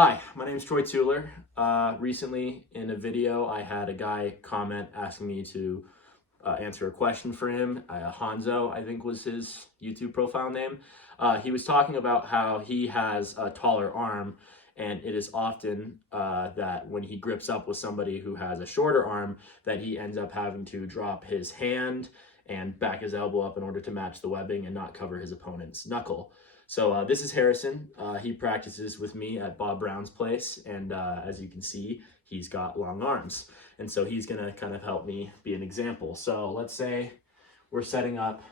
Hi, my name is Troy Tueller. Recently in a video, I had a guy comment asking me to answer a question for him. Hanzo, I think was his YouTube profile name. He was talking about how he has a taller arm, and it is often that when he grips up with somebody who has a shorter arm, that he ends up having to drop his hand and back his elbow up in order to match the webbing and not cover his opponent's knuckle. So this is Harrison. He practices with me at Bob Brown's place, and as you can see, he's got long arms. And so he's gonna kind of help me be an example. So let's say we're setting up,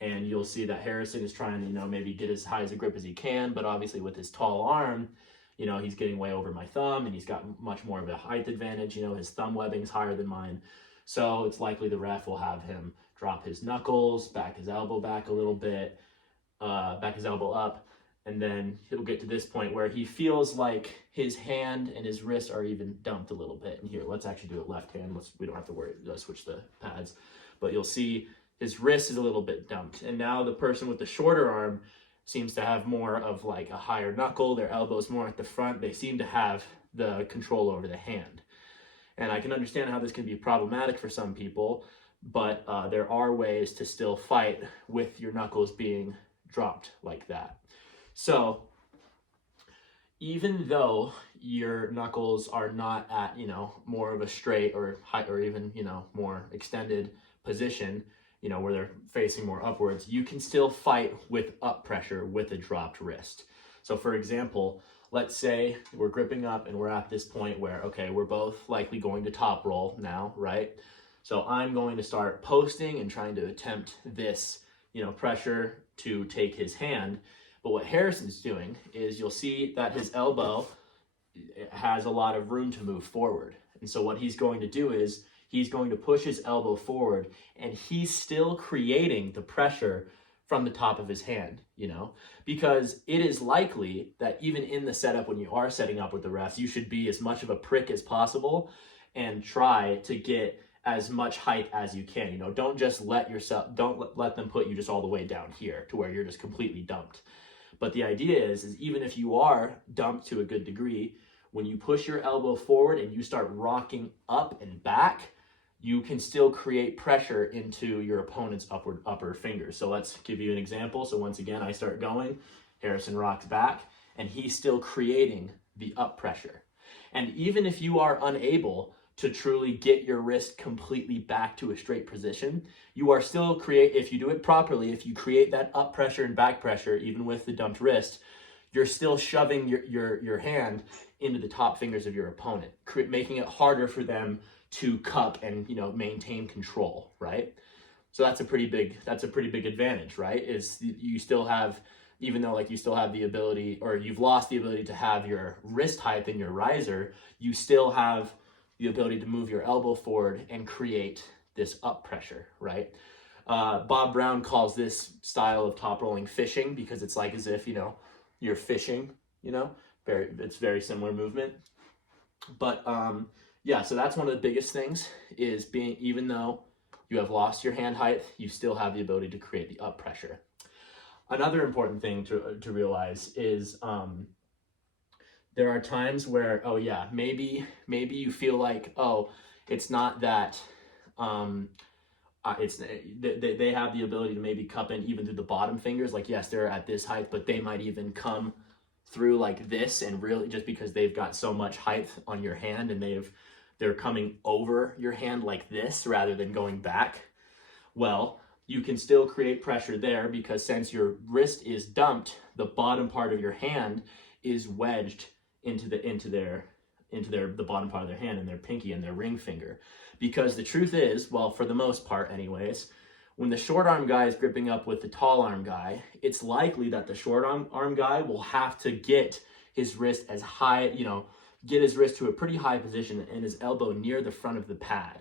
and you'll see that Harrison is trying to, maybe get as high as a grip as he can, but obviously with his tall arm, he's getting way over my thumb, and he's got much more of a height advantage. His thumb webbing's higher than mine. So it's likely the ref will have him drop his knuckles, back his elbow back a little bit, back his elbow up, and then he'll get to this point where he feels like his hand and his wrist are even dumped a little bit. And here, let's actually do it left hand. We don't have to worry, switch the pads. But you'll see his wrist is a little bit dumped. And now the person with the shorter arm seems to have more of like a higher knuckle. Their elbow's more at the front. They seem to have the control over the hand. And I can understand how this can be problematic for some people, but there are ways to still fight with your knuckles being dropped like that. So even though your knuckles are not at, more of a straight or high or even, more extended position, where they're facing more upwards, you can still fight with up pressure with a dropped wrist. So for example, let's say we're gripping up and we're at this point where, okay, we're both likely going to top roll now, right? So I'm going to start posting and trying to attempt this, pressure to take his hand. But what Harrison's doing is you'll see that his elbow has a lot of room to move forward. And so what he's going to do is he's going to push his elbow forward, and he's still creating the pressure from the top of his hand, because it is likely that even in the setup when you are setting up with the refs, you should be as much of a prick as possible and try to get as much height as you can. Don't just let them put you just all the way down here to where you're just completely dumped. But the idea is even if you are dumped to a good degree, when you push your elbow forward and you start rocking up and back, you can still create pressure into your opponent's upper fingers. So let's give you an example. So once again, I start going, Harrison rocks back, and he's still creating the up pressure. And even if you are unable to truly get your wrist completely back to a straight position, you are still if you do it properly, if you create that up pressure and back pressure, even with the dumped wrist, you're still shoving your hand into the top fingers of your opponent, making it harder for them to cup and maintain control, right? So that's a pretty big advantage, right? Is you still have, even though you still have the ability, or you've lost the ability to have your wrist height in your riser, you still have the ability to move your elbow forward and create this up pressure, right? Bob Brown calls this style of top rolling fishing, because it's like as if, you're fishing, it's very similar movement. But yeah, so that's one of the biggest things is even though you have lost your hand height, you still have the ability to create the up pressure. Another important thing to realize is there are times where, maybe you feel like, it's not that, they have the ability to maybe cup in even through the bottom fingers. Like, yes, they're at this height, but they might even come through like this, and really just because they've got so much height on your hand and they're coming over your hand like this rather than going back. Well, you can still create pressure there, because since your wrist is dumped, the bottom part of your hand is wedged into the bottom part of their hand and their pinky and their ring finger. Because the truth is, well, for the most part anyways, when the short arm guy is gripping up with the tall arm guy, it's likely that the short arm guy will have to get his wrist as high, get his wrist to a pretty high position and his elbow near the front of the pad.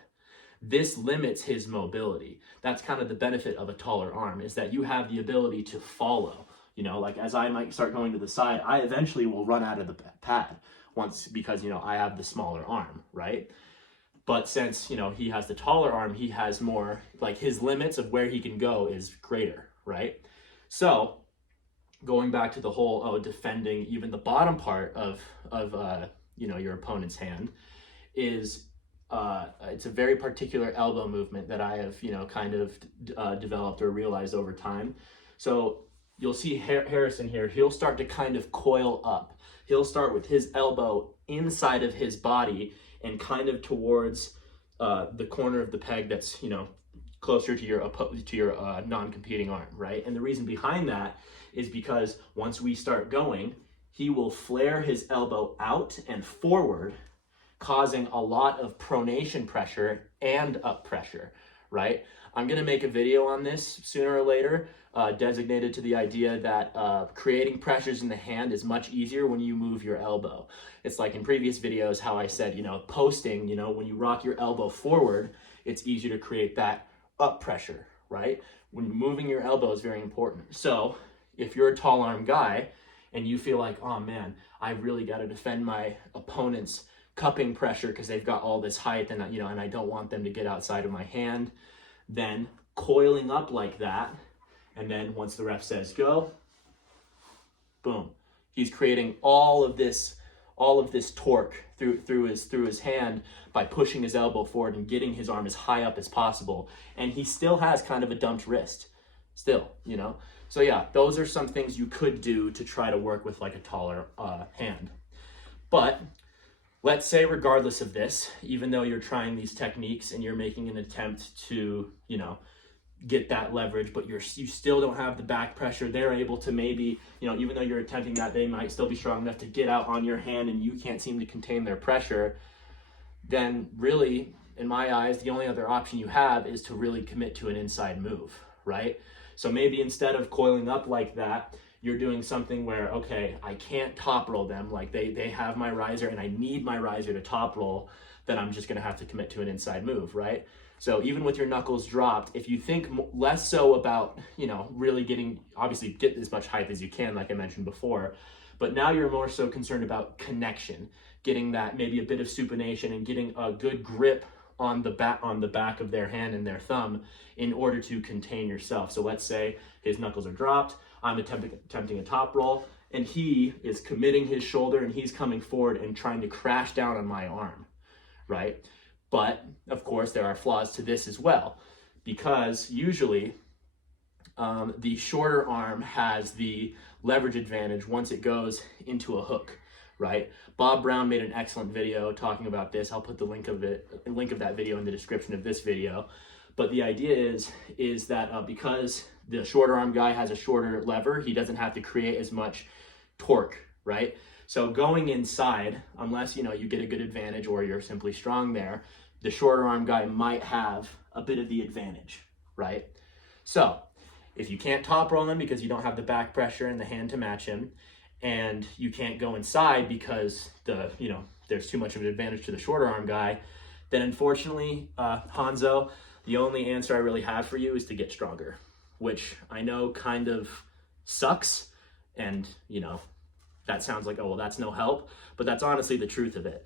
This limits his mobility. That's kind of the benefit of a taller arm, is that you have the ability to follow. Like as I might start going to the side, I eventually will run out of the pad because, I have the smaller arm, right? But since, he has the taller arm, he has more, his limits of where he can go is greater, right? So going back to the whole defending even the bottom part of your opponent's hand, is it's a very particular elbow movement that I have kind of developed or realized over time. So you'll see Harrison here, he'll start to kind of coil up. He'll start with his elbow inside of his body and kind of towards the corner of the peg that's closer to your non-competing arm, right? And the reason behind that is because once we start going, he will flare his elbow out and forward, causing a lot of pronation pressure and up pressure, right? I'm gonna make a video on this sooner or later, designated to the idea that creating pressures in the hand is much easier when you move your elbow. It's like in previous videos how I said, posting, when you rock your elbow forward, it's easier to create that up pressure, right? When moving your elbow is very important. So if you're a tall arm guy and you feel like, oh man, I really got to defend my opponent's cupping pressure because they've got all this height and and I don't want them to get outside of my hand, then coiling up like that, and then once the ref says go, boom, he's creating all of this torque through his hand by pushing his elbow forward and getting his arm as high up as possible, and he still has kind of a dumped wrist still, so yeah, those are some things you could do to try to work with like a taller hand. But let's say regardless of this, even though you're trying these techniques and you're making an attempt to get that leverage, but you still don't have the back pressure, they're able to maybe, even though you're attempting that, they might still be strong enough to get out on your hand and you can't seem to contain their pressure, then really, in my eyes, the only other option you have is to really commit to an inside move, right? So maybe instead of coiling up like that, you're doing something where, okay, I can't top roll them, like they have my riser and I need my riser to top roll, then I'm just gonna have to commit to an inside move, right? So even with your knuckles dropped, if you think less so about, really obviously get as much height as you can, like I mentioned before, but now you're more so concerned about connection, getting that maybe a bit of supination and getting a good grip on the back of their hand and their thumb in order to contain yourself. So let's say his knuckles are dropped, I'm attempting a top roll, and he is committing his shoulder and he's coming forward and trying to crash down on my arm, right? But of course, there are flaws to this as well, because usually the shorter arm has the leverage advantage once it goes into a hook, right? Bob Brown made an excellent video talking about this. I'll put the link of that video in the description of this video. But the idea is that because the shorter arm guy has a shorter lever, he doesn't have to create as much torque, right? So going inside, unless you get a good advantage or you're simply strong there, the shorter arm guy might have a bit of the advantage, right? So if you can't top roll him because you don't have the back pressure and the hand to match him, and you can't go inside because there's too much of an advantage to the shorter arm guy, then unfortunately, Hanzo, the only answer I really have for you is to get stronger, which I know kind of sucks, and that sounds like, oh well, that's no help, but that's honestly the truth of it.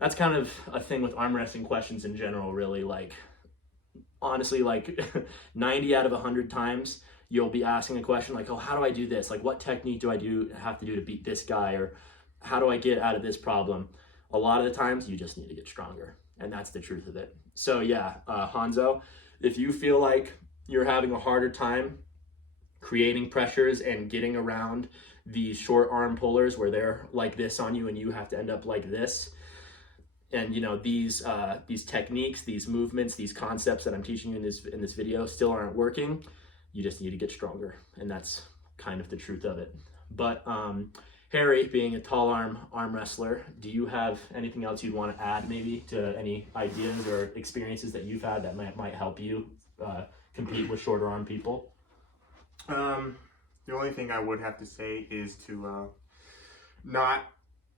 That's kind of a thing with arm wrestling questions in general, really. Like, honestly, like 90 out of 100 times, you'll be asking a question like, oh, how do I do this? Like, what technique do I have to do to beat this guy? Or how do I get out of this problem? A lot of the times, you just need to get stronger. And that's the truth of it. So yeah, Hanzo, if you feel like you're having a harder time creating pressures and getting around these short arm pullers where they're like this on you and you have to end up like this, and these techniques, these movements, these concepts that I'm teaching you in this video still aren't working, you just need to get stronger, and that's kind of the truth of it. But Harry, being a tall arm wrestler, do you have anything else you'd want to add maybe to any ideas or experiences that you've had that might help you compete with shorter arm people? The only thing I would have to say is to not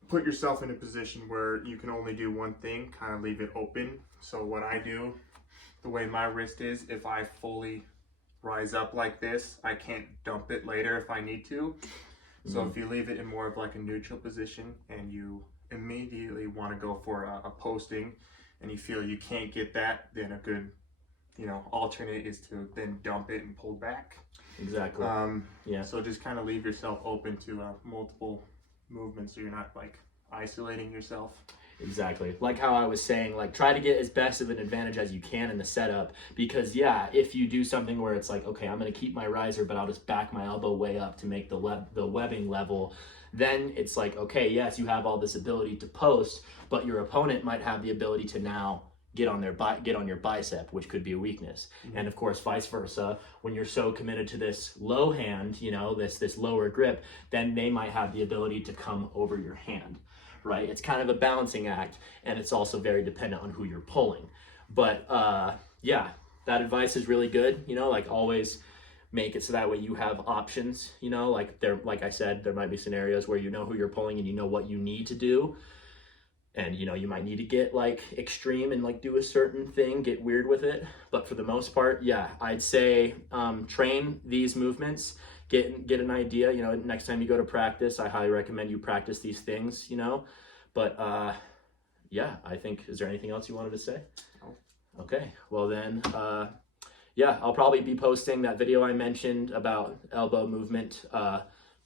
put yourself in a position where you can only do one thing, kind of leave it open. So what I do, the way my wrist is, if I fully rise up like this, I can't dump it later if I need to. So if you leave it in more of like a neutral position and you immediately want to go for a posting and you feel you can't get that, then a good alternate is to then dump it and pull back. Exactly. Yeah. So just kind of leave yourself open to multiple movements, so you're not like isolating yourself. Exactly. Like how I was saying, like try to get as best of an advantage as you can in the setup, because yeah, if you do something where it's like, okay, I'm going to keep my riser, but I'll just back my elbow way up to make the webbing level, then it's like, okay, yes, you have all this ability to post, but your opponent might have the ability to now get on your bicep, which could be a weakness. Mm-hmm. And of course, vice versa, when you're so committed to this low hand, this lower grip, then they might have the ability to come over your hand. Right? It's kind of a balancing act, and it's also very dependent on who you're pulling. But yeah, that advice is really good. Like always make it so that way you have options. Like I said, there might be scenarios where you know who you're pulling and you know what you need to do. And you might need to get like extreme and like do a certain thing, get weird with it. But for the most part, yeah, I'd say train these movements. Get an idea, next time you go to practice, I highly recommend you practice these things, But yeah, I think, is there anything else you wanted to say? No. Okay, well then, yeah, I'll probably be posting that video I mentioned about elbow movement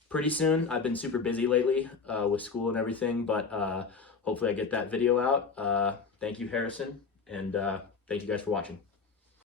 pretty soon. I've been super busy lately with school and everything, but hopefully I get that video out. Thank you, Harrison, and thank you guys for watching.